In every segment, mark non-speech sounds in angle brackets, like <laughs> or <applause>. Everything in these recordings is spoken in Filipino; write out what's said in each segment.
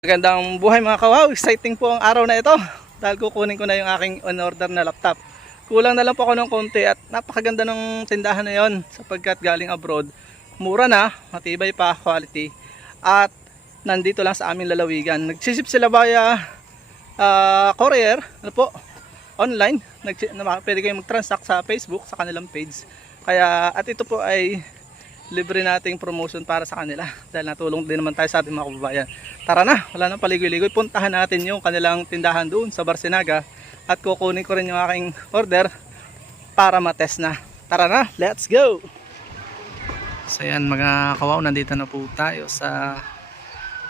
Magandang buhay mga kawaw. Exciting po ang araw na ito. Dahil kukunin ko na yung aking on-order na laptop. Kulang na lang po ako ng konti at napakaganda ng tindahan na yon sapagkat galing abroad. Mura na, matibay pa, quality. At nandito lang sa aming lalawigan. Nagsisip sila via ah, courier, ano po, online. Nagsi- na, pwede kayong mag-transact sa Facebook, sa kanilang page. Kaya, at ito po ay libre nating promotion para sa kanila dahil natulong din naman tayo sa ating mga kababayan. Tara na, wala nang paligoy-ligoy. Puntahan natin yung kanilang tindahan doon sa Barsenaga at kukunin ko rin yung aking order para matest na. Tara na, let's go! So yan mga kawaw, nandito na po tayo sa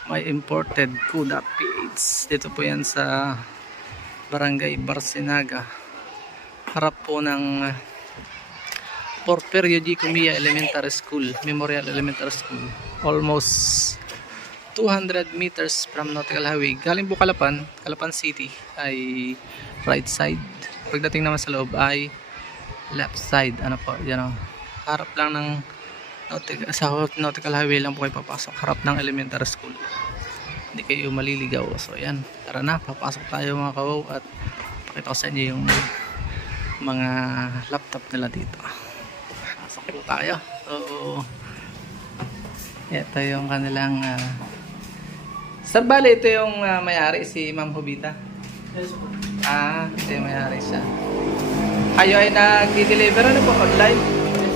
may imported Kuda PH. Dito po yan sa Barangay Barsenaga. Harap po ng Porperio G. Cumia Elementary School, Memorial Elementary School. Almost 200 meters from Nautical Highway. Galing po Kalapan, Kalapan City ay right side. Pagdating naman sa loob ay left side. Ano po, yan o. Harap lang ng Nautical, sa Nautical Highway lang po kayo papasok. Harap ng elementary school. Hindi kayo maliligaw. So yan, tara na, papasok tayo mga kawaw at pakita ko sa inyo yung mga laptop nila dito. Pasok po tayo. So, ito yung kanilang uh, Sir, bale, ito yung ah, may-ari si Ma'am Hubita. Ah, ito yung may-ari siya. Kayo ay nag-deliver ano po online?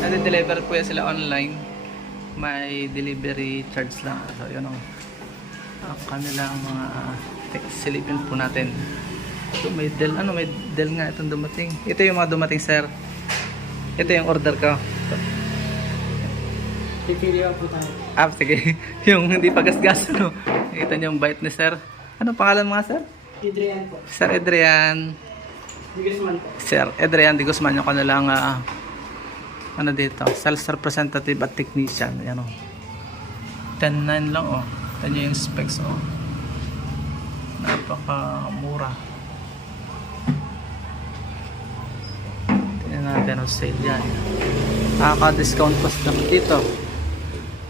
Nag-deliver po yan sila online. May delivery charge lang. So, yun o. Ang kanilang mga uh, silipin po natin. Ito may Dell, ano may Dell nga itong dumating. Ito yung mga dumating sir. Ito yung order ko. Pipili po tayo. Ah, sige. <laughs> yung hindi pa gas-gas, no? Nakita niyo yung bite ni sir. Ano pangalan mga sir? Adrian po. Sir Adrian. Bigas man po. Sir Adrian Di Guzman yung kanilang ah, ano dito, sales representative at technician. Ayan o. 10.9 lang o. Oh. Ito niyo yung specs o. Oh. Napakamura. Tingnan natin ang sale yan. Nakaka-discount pa sila dito.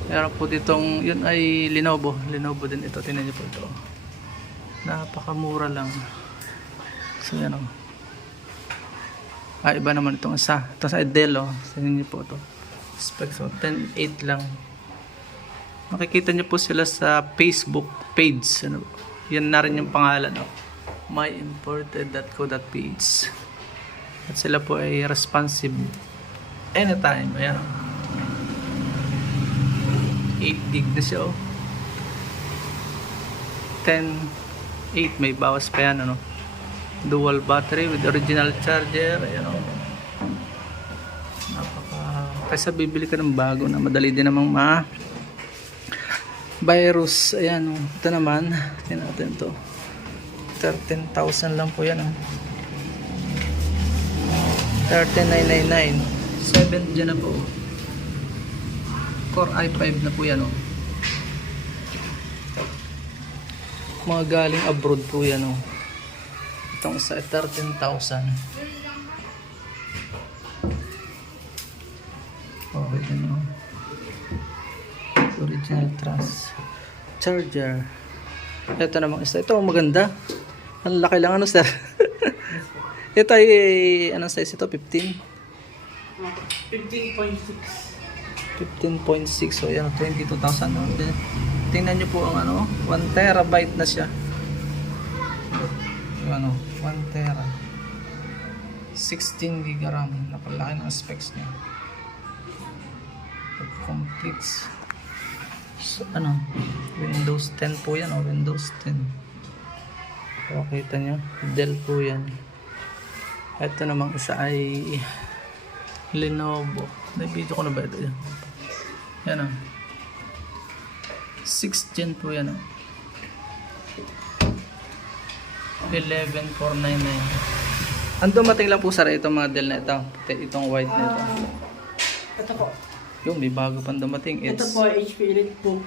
Meron po ditong, yun ay Lenovo. Lenovo din ito. Tingnan niyo po ito. Napakamura lang. So yan o. Ah, iba naman itong isa. Ito sa Dell, oh. Sa inyo po ito. Specs, oh. 10.8 lang. Makikita niyo po sila sa Facebook page. Ano, yan na rin yung pangalan, oh. myimported.co.ph At sila po ay responsive anytime. Ayan, oh. 8 gig na siya, oh. 10.8 may bawas pa yan, ano dual battery with original charger ayan o napaka kaysa bibili ka ng bago na madali din namang ma virus ayan o ito naman tingnan natin to 13,000 lang po yan o 13,999 7 dyan na po. Core i5 na po yan o mga galing abroad po yan o itong isa ay 13,000 oh wait ano original truss. Charger. Ito namang isa. Ito maganda. Ang laki lang ano sir? <laughs> Ito ay anong size ito? 15 15.6. 15.6 so yan 22,000 no? Then, tingnan nyo po ang ano 1 terabyte na siya. Yung ano 1 tera. 16 gig RAM. Napalaki ng specs niya. It completes so, ano Windows 10 po yan o Windows 10 so, kita nyo Dell po yan. Ito namang isa ay Lenovo may video ko na ba ito yan yan o 6 gen po yan o 11,499 ang dumating lang po sa itong mga Dell na ito itong white na ito Ito po. yung may bago pang dumating Ito it's po HP Elite po.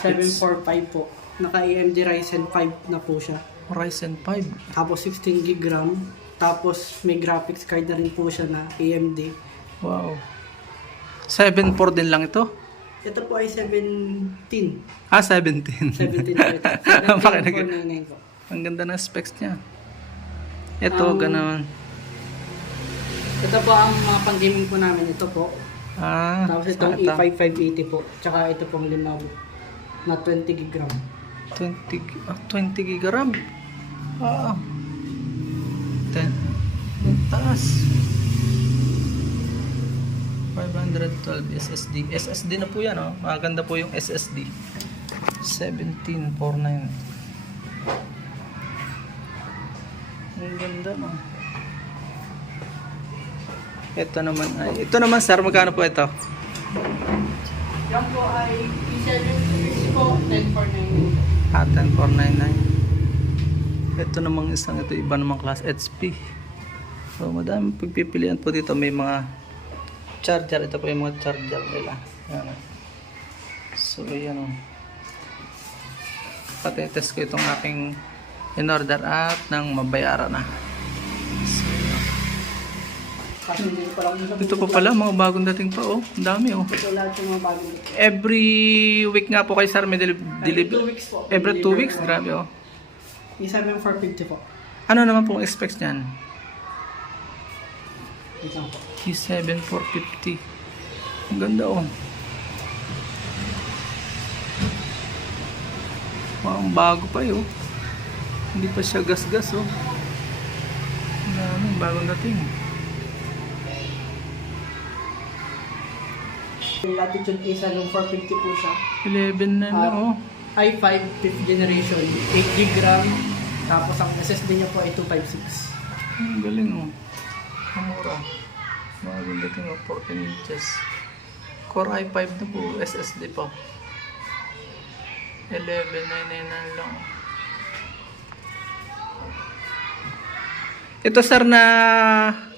745 po. Naka AMD Ryzen 5 na po siya. Ryzen 5 Tapos 16 gig RAM. Tapos may graphics card na rin po siya na AMD. Wow 7.4 din lang ito Ito po ay 17. Ah, 17. 17 <laughs> po ito. Bakit nag- 17499 po. Ang ganda ng specs niya. Ito, Um, gano'n. Ito po ang mga pang-gaming po namin. Ito po. Ah, Tapos itong ito. E5580 po. Tsaka ito pong Lenovo na 20 gig RAM. 20, gi- ah, 20 gig RAM. Ah. 10. Ang taas. 512 SSD. SSD na po yan, oh. Maganda po yung SSD. 1749. Ang ganda, no. Ito naman ay, ito naman sir, magkano po ito? Yan po ay E7 po 10499. Ah, 10499. Ito namang isang ito, iba namang class HP. So, madami pagpipilian po dito. May mga charger. Ito po yung mga charger nila. Yan. So, ayan o. Patetest ko itong aking in-order at nang mabayaran na. So, ayan. Ito po pala, mga bagong dating pa oh. Ang dami oh. Ito lahat yung mga bagong. Every week nga po kay sir may deli- Ay, deliver. two weeks po. Every two Deliver weeks? po. Grabe oh. E7450 po. Ano naman pong expects niyan? Ito lang po. T7450. Ang ganda oh. Mukhang bago pa eh oh. Hindi pa siya gas-gas oh. Ang dami, bagong dating. Latitude E7450 po siya. 11 na oh. i5 5th generation, 8 gig RAM, tapos ang SSD niya po ay 256. Ang galing oh. Mura. Bagong dating oh, 14 inches. Core i5 na po, SSD pa. 11,999 lang. Ito sir na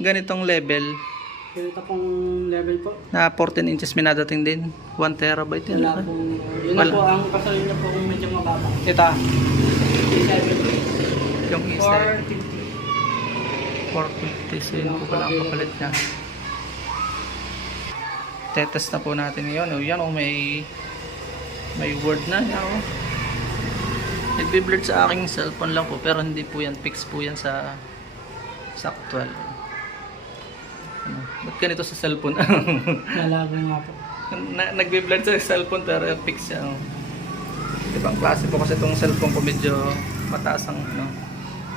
ganitong level Ganito pong level po. na 14 inches minadating din 1 terabyte yun. Wala pong, yun Wala. po ang kasalan niya po kung medyo mababa. Ito, E7 yung isa 450. 450 so yun po pala ang kapalit niya. Tetest na po natin ngayon. O yan o may may word na yan o. Nagbe-blurred sa aking cellphone lang po pero hindi po yan fix po yan sa sa actual. Ano, ba't ganito sa cellphone? <laughs> Nalago nga po. na, nagbe-blurred sa cellphone pero fix siya. Oh. Ibang klase po kasi itong cellphone ko medyo mataas ang ano.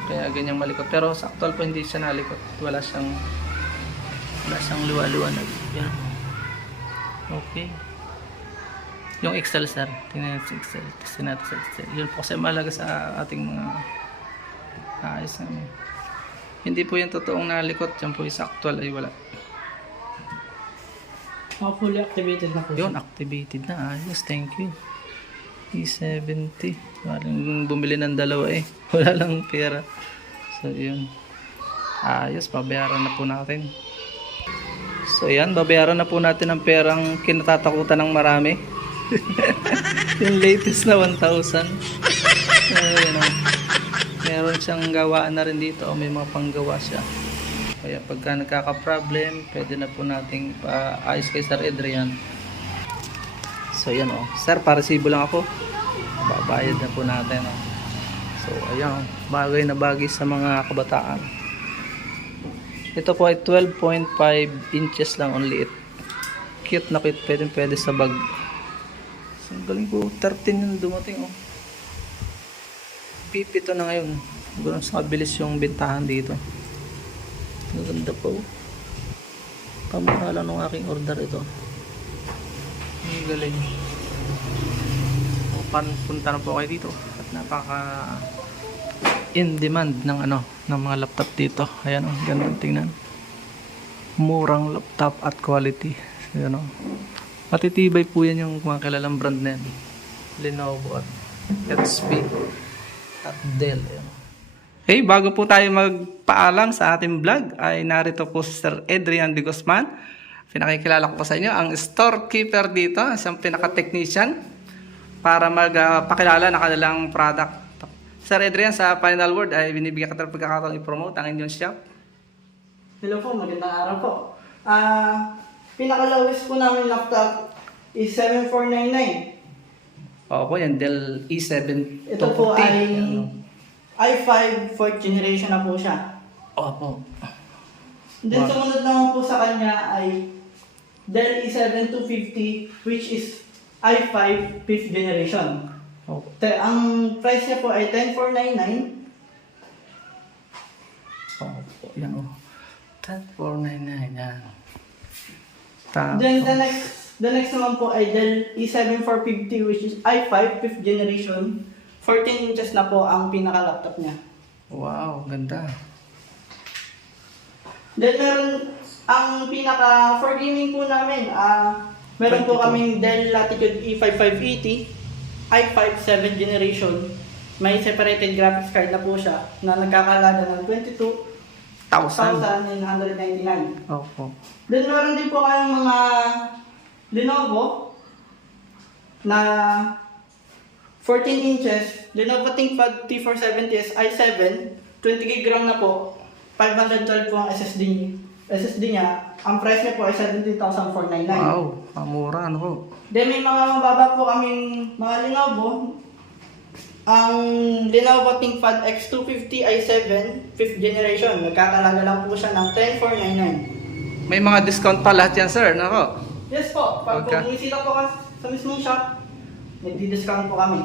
Kaya ganyang malikot. Pero sa actual po hindi siya nalikot. Wala siyang wala siyang luwa-luwanag. Yan. Okay. Yung Excel sir. Tingnan natin sa Excel. Testin natin sa Excel. Yun po kasi malaga sa ating mga ayos namin. Hindi po yung totoong nalikot. Yan po yung sa actual ay wala. Mga fully activated na po. Yun, activated na. Ayos, thank you. E70. Parang bumili ng dalawa eh. <laughs> Wala lang pera. So, yun. Ayos, babayaran na po natin. So, yan. Babayaran na po natin ang perang kinatatakutan ng marami. <laughs> yung latest na 1,000. Ayun, oh. Meron siyang gawaan na rin dito. O may mga panggawa siya. Kaya pagka nagkaka-problem, pwede na po nating paayos kay Sir Adrian. So yan o. Sir, parasibo lang ako. Babayad na po natin o. So ayan, bagay na bagay sa mga kabataan. Ito po ay 12.5 inches lang on liit. Cute na cute, pwede pwede sa bag. So, galing po, 13 yung dumating o. Pipito na ngayon. Ganun sa kabilis yung bintahan dito. Ang ganda po. Pamukha ng aking order ito. Galing. O, pan punta na po kayo dito. At napaka in demand ng ano ng mga laptop dito. Ayan oh, ganun tingnan. Murang laptop at quality. So, Ayan oh. Matitibay po yan yung mga kilalang brand na yan. Lenovo at HP at Dell. Ayan. Hey, bago po tayo magpaalam sa ating vlog, ay narito po si Sir Adrian de Guzman. Pinakikilala ko po sa inyo, ang storekeeper dito, isang pinaka-technician para magpakilala ng kanilang product. Sir Adrian, sa final word ay binibigyan ka ng pagkakataon i-promote ang inyong shop. Hello po, magandang araw po. Ah, pinaka-lowest po namin laptop is 7499. Opo, yan, Dell E7 Ito po 240. ay Ano? i5 4th generation na po siya. Opo. Then Wow. sumunod naman po sa kanya ay Dell E7 250 which is i5 5th generation. Te- ang price niya po ay 10499. Opo. Yan o. 10499 yan. Tapos, Then the next the next naman po ay Dell E7 450 which is i5 5th generation. 14 inches na po ang pinaka-laptop niya. wow, ganda. Then meron ang pinaka for gaming po namin, ah meron po 22. kaming Dell Latitude E E5580 i5 7th generation. May separated graphics card na po siya na nagkakalaga ng 1,000. 22,999. Opo. Then meron din po kayong mga Lenovo na 14 inches, Lenovo ThinkPad T470S i7, 20 gig RAM na po, 512 po ang SSD, SSD niya. Ang price niya po ay 17,499. Wow, ang mura ano po. Then may mga mababa po kaming mga Lenovo. Ang Lenovo ThinkPad X250 i7, 5th generation. Nagkakalaga lang po siya ng 10,499. May mga discount pa lahat yan, sir. Nako. Yes po, pag po bumisita po ka sa mismong shop, nagdi-discount po kami.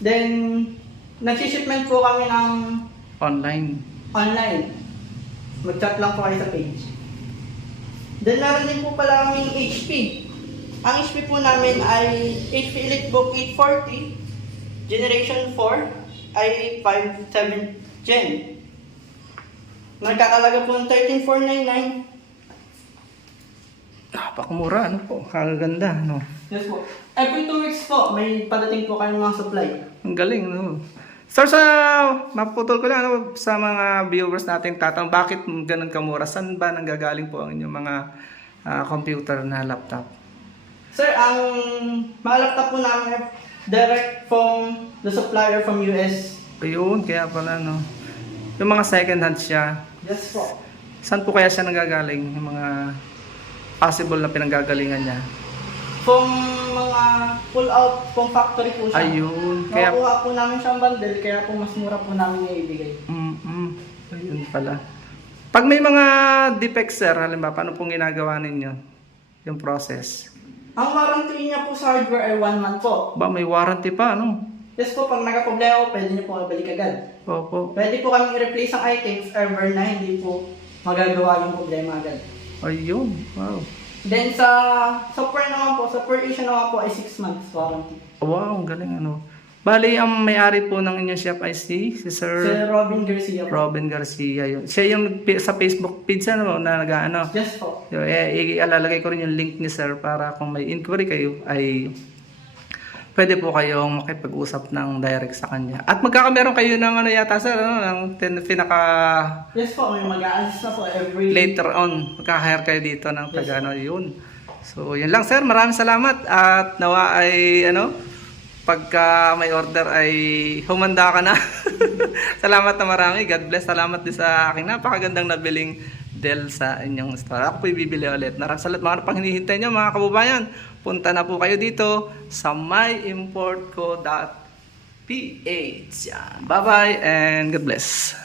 Then, nag-shipment po kami ng Online. online. Mag-chat lang po kayo sa page. Then, meron din po pala kaming HP. Ang HP po namin ay HP EliteBook 840, Generation 4, i5 7 Gen. Nagkakalaga po ng 13,499. Napakamura, ano po. Kaganda, no. Yes po. Every two weeks po, may padating po kayong mga supply. Ang galing, no. Sir, sa maputol ko lang ano, sa mga viewers natin tatanong, bakit ganun kamura? Saan ba nanggagaling po ang inyong mga ah, computer na laptop? Sir, ang mga laptop po namin direct from the supplier from US. Ayun, kaya pala, no. Yung mga second hand siya, Yes po. saan po kaya siya nanggagaling? Yung mga possible na pinanggagalingan niya? From mga pull out from factory po siya. Ayun, kaya... Nakuha po namin siyang bundle, kaya po mas mura po namin ibigay. Mm-mm. Ayun pala. Pag may mga defects, sir, halimbawa, paano pong ginagawa ninyo? Yung process. Ang warranty niya po sa hardware ay 1 month po. Ba, may warranty pa, ano? Yes po, pag nagka-problema po, pwede niyo po ibalik agad. Opo. Pwede po kami i-replace ang items ever na hindi po magagawa yung problema agad. Ayun, wow. Then sa software naman po, sa per issue naman po ay 6 months warranty. Wow, ang galing, ano. Bali, ang may-ari po ng inyong shop ay si, si Si Sir Robin Garcia po. Robin Garcia. Yun. Siya yung pi- sa Facebook page ano, na nag-ano. Yes po. Yung, eh, ilalagay ko rin yung link ni Sir para kung may inquiry kayo ay pwede po kayong makipag-usap ng direct sa kanya. At magkakameron kayo ng ano yata sir, ano, ng tin- pinaka Yes po, may mag-a-assist na po every... later on. Magkaka-hire kayo dito ng taga ano, yun. So, yun lang sir. Maraming salamat. At nawa ay ano, pagka may order ay humanda ka na. <laughs> salamat na marami. God bless. Salamat din sa aking napakagandang nabiling Dell sa inyong store. Ako po bibili ulit. Maraming salamat mga pang hinihintay nyo mga kababayan. Punta na po kayo dito sa myimportco.ph. Bye-bye and God bless.